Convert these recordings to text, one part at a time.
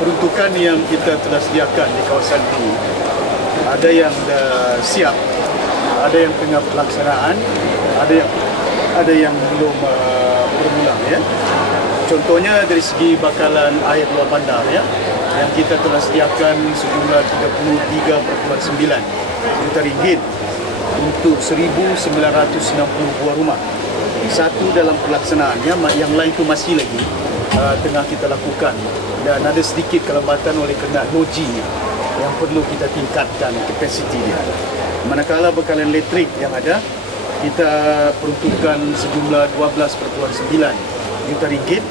peruntukan yang kita telah sediakan di kawasan ini, ada yang dah siap, ada yang tengah pelaksanaan, ada yang belum bermula ya. Contohnya dari segi bakalan air luar bandar ya, yang kita telah sediakan sejumlah 33.9 juta ringgit untuk 1,960 buah rumah. Satu dalam pelaksanaannya, yang lain itu masih lagi tengah kita lakukan, dan ada sedikit kelembatan oleh kerana lojinya yang perlu kita tingkatkan kapasiti dia. Manakala bekalan elektrik yang ada, kita peruntukkan sejumlah 12.9 juta ringgit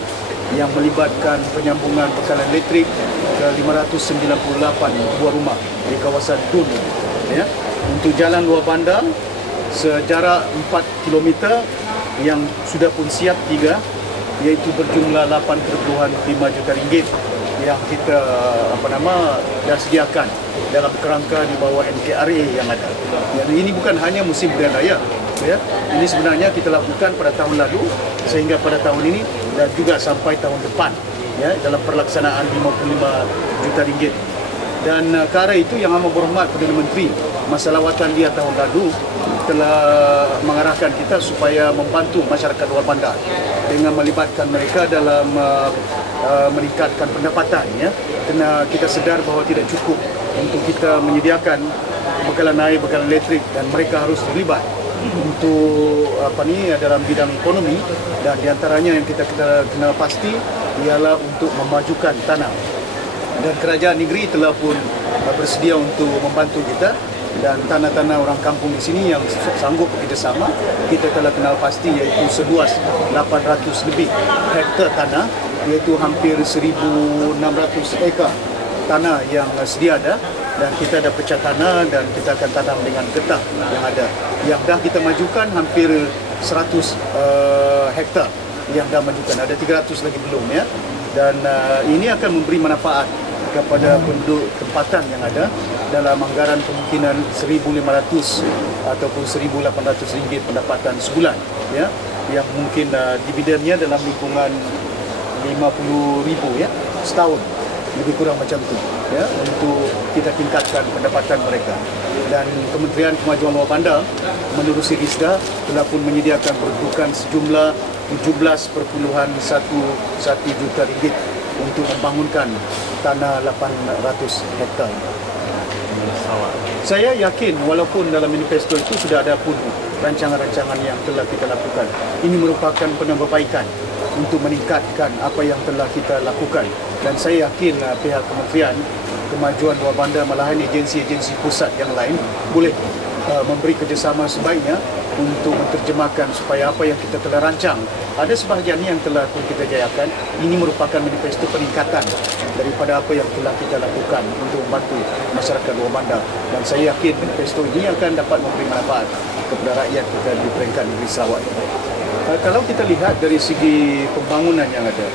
yang melibatkan penyambungan bekalan elektrik ke 598 buah rumah di kawasan Dun ya. Untuk jalan luar bandar sejarak 4 km yang sudah pun siap 3, iaitu berjumlah 8.5 juta ringgit yang kita dah sediakan dalam kerangka di bawah NKRA yang ada. Jadi ini bukan hanya musim pilihan raya ya. Ini sebenarnya kita lakukan pada tahun lalu sehingga pada tahun ini dan juga sampai tahun depan ya, dalam pelaksanaan 55 juta ringgit. Dan ke arah itu Yang Amat Berhormat Perdana Menteri masa lawatan dia tahun lalu telah mengarahkan kita supaya membantu masyarakat luar bandar dengan melibatkan mereka dalam meningkatkan pendapatan ya. Kerana kita sedar bahawa tidak cukup untuk kita menyediakan bekalan air, bekalan elektrik, dan mereka harus terlibat untuk dalam bidang ekonomi, dan diantaranya yang kita kenal pasti ialah untuk memajukan tanah. Dan kerajaan negeri telah pun bersedia untuk membantu kita, dan tanah-tanah orang kampung di sini yang sanggup bekerjasama kita telah kenal pasti, iaitu seluas 800 lebih hektar tanah, iaitu hampir 1,600 ekar tanah yang sedia ada, dan kita ada pecah tanah dan kita akan tanam dengan getah yang ada. Yang dah kita majukan hampir 100 hektar yang dah majukan, ada 300 lagi belum ya. Dan ini akan memberi manfaat kepada penduduk tempatan yang ada dalam anggaran kemungkinan 1,500 ataupun 1,800 ringgit pendapatan sebulan ya, yang mungkin dividennya dalam lingkungan 50,000 ya setahun, lebih kurang macam tu ya, untuk kita tingkatkan pendapatan mereka. Dan Kementerian Kemajuan Luar Bandar menerusi RISDA telah pun menyediakan peruntukan sejumlah 17.11 juta ringgit untuk membangunkan tanah 800 hektar. Saya yakin walaupun dalam manifesto itu sudah ada pun rancangan-rancangan yang telah kita lakukan, ini merupakan penambahbaikan untuk meningkatkan apa yang telah kita lakukan. Dan saya yakin pihak Kementerian Kemajuan Luar Bandar, malahan agensi-agensi pusat yang lain boleh memberi kerjasama sebaiknya untuk menerjemahkan supaya apa yang kita telah rancang, ada sebahagian yang telah pun kita jayakan. Ini merupakan manifesto peningkatan daripada apa yang telah kita lakukan untuk membantu masyarakat luar bandar. Dan saya yakin manifesto ini akan dapat memberi manfaat kepada rakyat kita di peringkat negeri Sarawak. Kalau kita lihat dari segi pembangunan yang ada,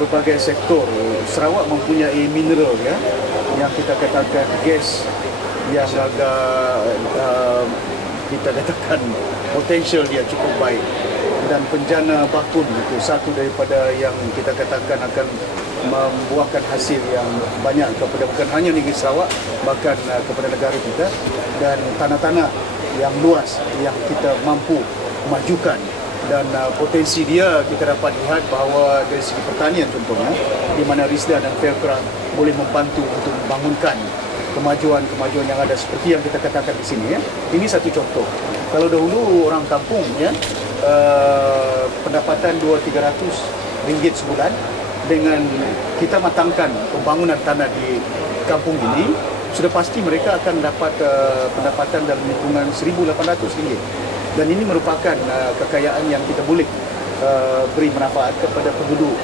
berbagai sektor, Sarawak mempunyai mineral ya, yang kita katakan gas yang agak kita katakan potensial dia cukup baik, dan penjana bakun itu satu daripada yang kita katakan akan membuahkan hasil yang banyak kepada bukan hanya negeri Sarawak, bahkan kepada negara kita. Dan tanah-tanah yang luas yang kita mampu majukan, dan potensi dia kita dapat lihat bahawa dari segi pertanian contohnya, di mana RISDA dan Felcra boleh membantu untuk membangunkan kemajuan-kemajuan yang ada seperti yang kita katakan di sini ya. Ini satu contoh. Kalau dahulu orang kampung ya, pendapatan 200-300 ringgit sebulan, dengan kita matangkan pembangunan tanah di kampung ini, sudah pasti mereka akan dapat pendapatan dalam lingkungan 1,800 ringgit. Dan ini merupakan kekayaan yang kita boleh beri manfaat kepada penduduk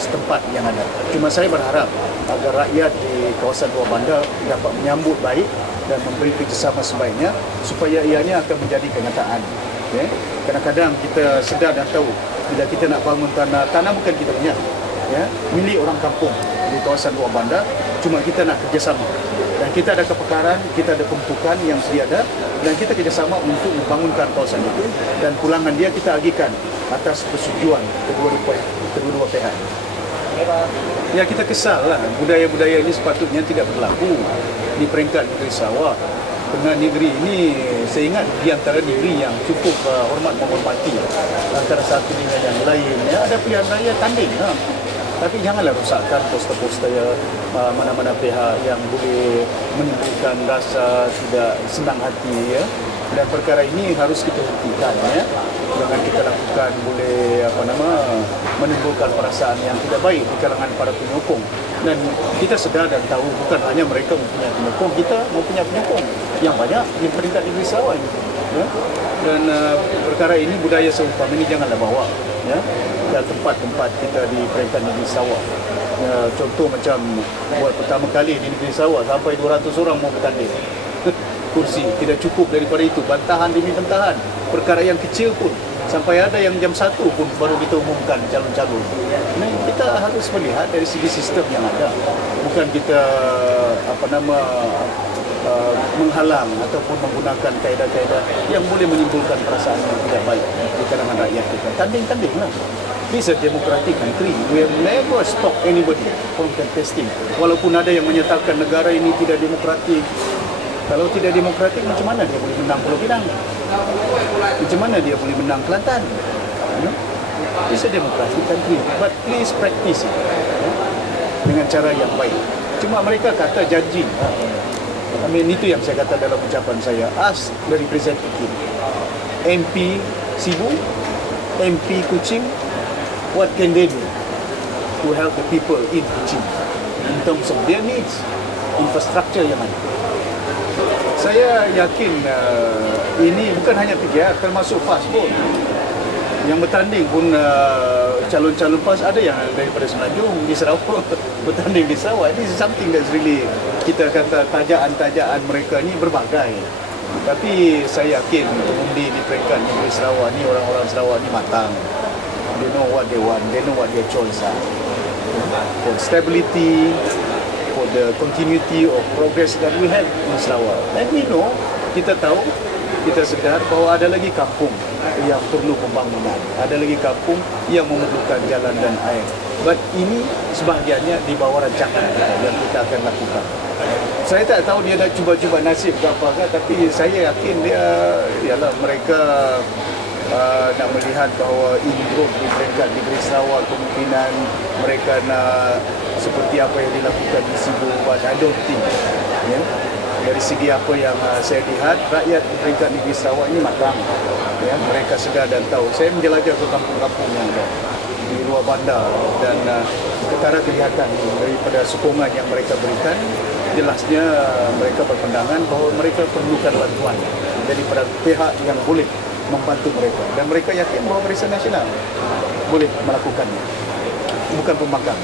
setempat yang ada. Cuma saya berharap agar rakyat di kawasan luar bandar dapat menyambut baik dan memberi kerjasama sebaiknya supaya ianya akan menjadi kenyataan. Okay? Kadang-kadang kita sedar dan tahu bila kita nak bangun tanah bukan kita punya, ya, milik orang kampung di kawasan luar bandar, cuma kita nak kerjasama. Dan kita ada kepakaran, kita ada pembentukan yang sedia ada, dan kita kerjasama untuk membangunkan kawasan itu, dan pulangan dia kita agihkan atas persetujuan kedua-dua pihak. Ya, kita kesal lah. Budaya-budaya ini sepatutnya tidak berlaku di peringkat negeri Sarawak. Kerana negeri ini, saya ingat di antara negeri yang cukup hormat menghormati antara satu dengan yang lain. Ya, ada pilihan raya tanding. Tapi janganlah rosakkan poster-poster mana-mana pihak yang boleh menimbulkan rasa tidak senang hati. Ya. Dan perkara ini harus kita hentikan. Ya. Jangan kita lakukan boleh menimbulkan perasaan yang tidak baik di kalangan para penyokong. Dan kita sedar dan tahu bukan hanya mereka mempunyai penyokong, kita mempunyai penyokong yang banyak di peringkat negeri Sarawak ini. Ya? Dan perkara ini, budaya seumpama ini janganlah bawa ya, dan tempat-tempat kita di peringkat negeri Sarawak. Ya, contoh macam buat pertama kali di negeri Sarawak sampai 200 orang mau bertanding. Kursi tidak cukup daripada itu, bantahan demi bantahan, perkara yang kecil pun sampai ada yang jam 1 pun baru kita umumkan calon-calon. Nah, kita harus melihat dari segi sistem yang ada, bukan kita menghalang ataupun menggunakan kaedah-kaedah yang boleh menimbulkan perasaan yang tidak baik di kalangan rakyat kita. Tanding-tandinglah. This is a democratic country. We have never stop anybody from contesting. Walaupun ada yang menyatakan negara ini tidak demokratik. Kalau tidak demokratik, macam mana dia boleh menang Pulau Pinang? Macam mana dia boleh menang Kelantan? It's a democratic country, but please practice it dengan cara yang baik. Cuma mereka kata janji. Itu yang saya kata dalam ucapan saya. Ask the representative, MP Sibu, MP Kuching, what can they do to help the people in Kuching in terms of their needs, infrastructure yang ada. Saya yakin ini bukan hanya PKR, termasuk PAS pun. Yang bertanding pun calon-calon PAS ada yang daripada Semenanjung, di Sarawak, bertanding di Sarawak. Ini something that's really, kita kata tajaan-tajaan mereka ni berbagai. Tapi saya yakin pengundi di peringkat negeri Sarawak ni, orang-orang Sarawak ni matang. They know what they want, they know what their choice are. For stability, for the continuity of progress that we have in Sarawak. And we know, kita tahu, kita sedar bahawa ada lagi kampung yang perlu pembangunan. Ada lagi kampung yang memerlukan jalan dan air. But ini sebahagiannya di bawah rancangan kita yang kita akan lakukan. Saya tak tahu dia nak cuba-cuba nasib ke apakah, tapi saya yakin mereka nak melihat bahawa improve di peringkat negeri Sarawak, kemungkinan mereka nak seperti apa yang dilakukan di Sibu. But I don't think, dari segi apa yang saya lihat, rakyat di peringkat negeri Sarawak ini matang. Mereka sedar dan tahu. Saya menjelajah ke kampung-kampung yang ada di luar bandar dan ketara kelihatan daripada sokongan yang mereka berikan, jelasnya mereka berpandangan bahawa mereka perlukan bantuan daripada pihak yang boleh membantu mereka, dan mereka yakin bahawa Barisan Nasional boleh melakukannya, bukan pembangkang.